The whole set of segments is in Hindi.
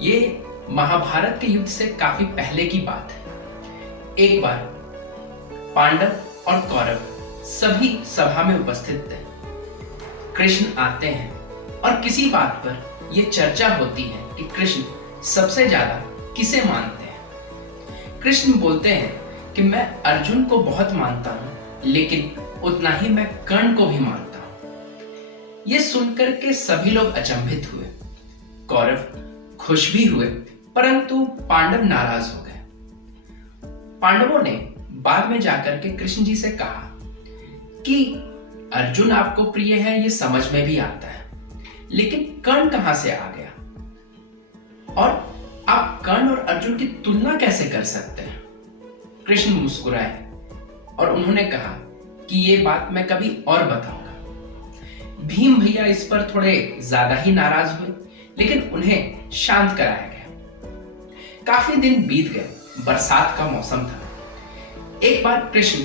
ये महाभारत के युद्ध से काफी पहले की बात है। एक बार पांडव और कौरव सभी सभा में उपस्थित थे। कृष्ण आते हैं और किसी बात पर यह चर्चा होती है कि कृष्ण सबसे ज्यादा किसे मानते हैं। कृष्ण बोलते हैं कि मैं अर्जुन को बहुत मानता हूं, लेकिन उतना ही मैं कर्ण को भी मानता हूं। यह सुनकर के सभी लोग अचंभित हुए। कौरव खुश भी हुए, परंतु पांडव नाराज हो गए। पांडवों ने बाद में जाकर के कृष्ण जी से कहा कि अर्जुन आपको प्रिय है, ये समझ में भी आता है, लेकिन कर्ण कहां से आ गया और आप कर्ण और अर्जुन की तुलना कैसे कर सकते हैं। कृष्ण मुस्कुराए और उन्होंने कहा कि ये बात मैं कभी और बताऊंगा। भीम भैया इस पर थोड़े ज्यादा ही नाराज हुए, लेकिन उन्हें शांत कराया गया। काफी दिन बीत गए, बरसात का मौसम था। एक बार कृष्ण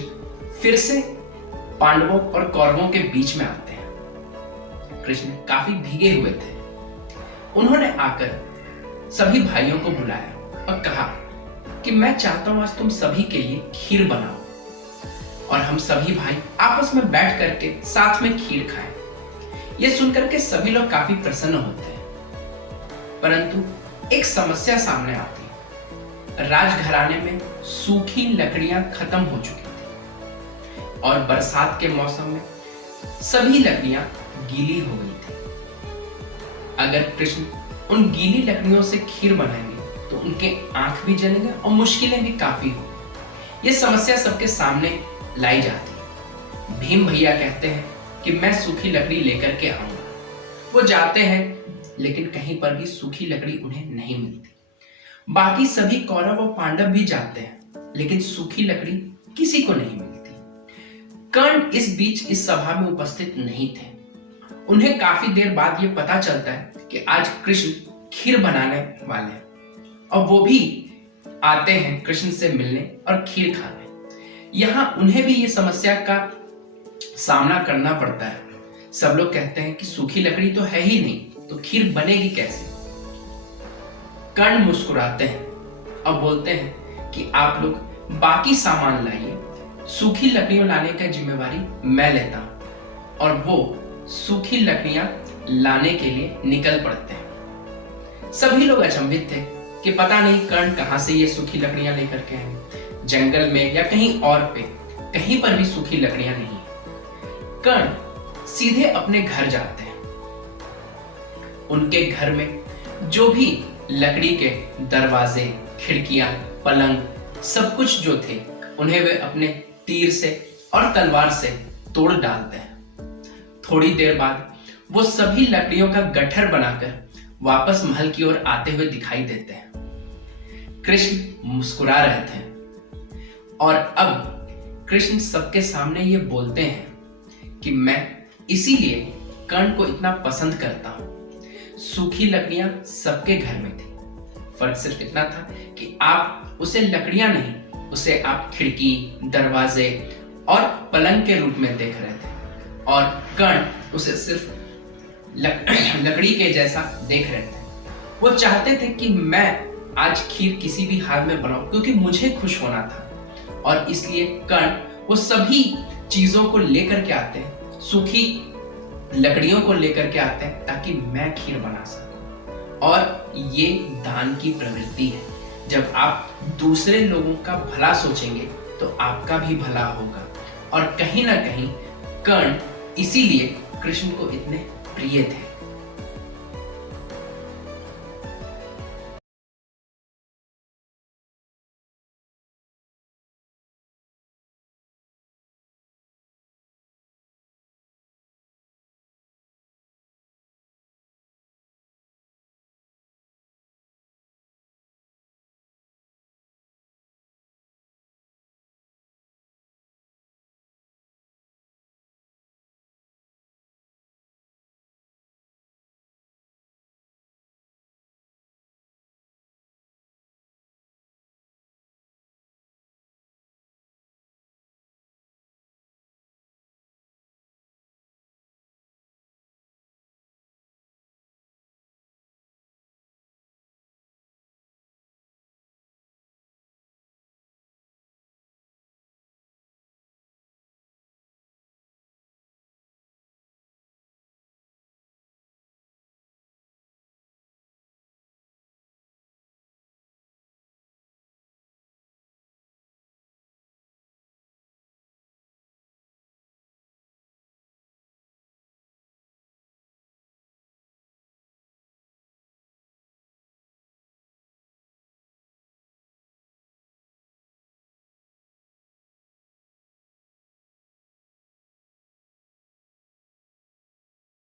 फिर से पांडवों और कौरवों के बीच में आते हैं। कृष्ण काफी भीगे हुए थे। उन्होंने आकर सभी भाइयों को बुलाया और कहा कि मैं चाहता हूं आज तुम सभी के लिए खीर बनाओ और हम सभी भाई आपस में बैठ करके साथ में खीर खाएं। यह सुनकर के सभी लोग काफी प्रसन्न होते हैं, परंतु एक समस्या सामने आती है। राजघराने में सूखी लकड़ियां खत्म हो चुकी थी और बरसात के मौसम में सभी लकड़ियां गीली हो गई थी। अगर कृष्ण उन गीली लकड़ियों से खीर बनाएंगे तो उनके आंख भी जलेंगे और मुश्किलें भी काफी होंगी। यह समस्या सबके सामने लाई जाती है। भीम भैया कहते हैं कि मैं सूखी लकड़ी लेकर के आऊंगा। वो जाते हैं, लेकिन कहीं पर भी सूखी लकड़ी उन्हें नहीं मिलती। बाकी सभी कौरव और पांडव भी जाते हैं, लेकिन सूखी लकड़ी किसी को नहीं मिलती। कर्ण इस बीच इस सभा में उपस्थित नहीं थे। उन्हें काफी देर बाद यह पता चलता है कि आज कृष्ण खीर बनाने वाले हैं और वो भी आते हैं कृष्ण से मिलने और खीर खाने। यहां उन्हें भी ये समस्या का सामना करना पड़ता है। सब लोग कहते हैं कि सूखी लकड़ी तो है ही नहीं, तो खीर बनेगी कैसे। कर्ण मुस्कुराते हैं और बोलते हैं कि आप लोग बाकी सामान लाइए, सूखी लकड़ियों लाने का जिम्मेवारी मैं लेता हूं। और वो सूखी लकड़ियां लाने के लिए निकल पड़ते हैं। सभी लोग अचंभित थे कि पता नहीं कर्ण कहां से ये सूखी लकड़ियां लेकर के आए। जंगल में या कहीं और पे कहीं पर भी सूखी लकड़ियां नहीं। कर्ण सीधे अपने घर जाते हैं। उनके घर में जो भी लकड़ी के दरवाजे, खिड़कियां, पलंग, सब कुछ जो थे, उन्हें वे अपने तीर से और तलवार से तोड़ डालते हैं। थोड़ी देर बाद वो सभी लकड़ियों का गट्ठर बनाकर वापस महल की ओर आते हुए दिखाई देते हैं। कृष्ण मुस्कुरा रहे थे और अब कृष्ण सबके सामने ये बोलते हैं कि मैं इसीलिए कर्ण को इतना पसंद करता हूं। सूखी लकड़ियां सबके घर में थी, फर्क सिर्फ इतना था कि आप उसे लकड़ियां नहीं, उसे आप खिड़की, दरवाजे और पलंग के रूप में देख रहे थे और कर्ण उसे सिर्फ लकड़ी के जैसा देख रहे थे। वो चाहते थे कि मैं आज खीर किसी भी हाल में बनाऊं, क्योंकि मुझे खुश होना था। और इसलिए कर्ण वो सभी चीजों को लेकर के आते हैं, सूखी लकड़ियों को लेकर के आते हैं ताकि मैं खीर बना सकूं। और ये दान की प्रवृत्ति है। जब आप दूसरे लोगों का भला सोचेंगे तो आपका भी भला होगा। और कहीं ना कहीं कर्ण इसीलिए कृष्ण को इतने प्रिय थे।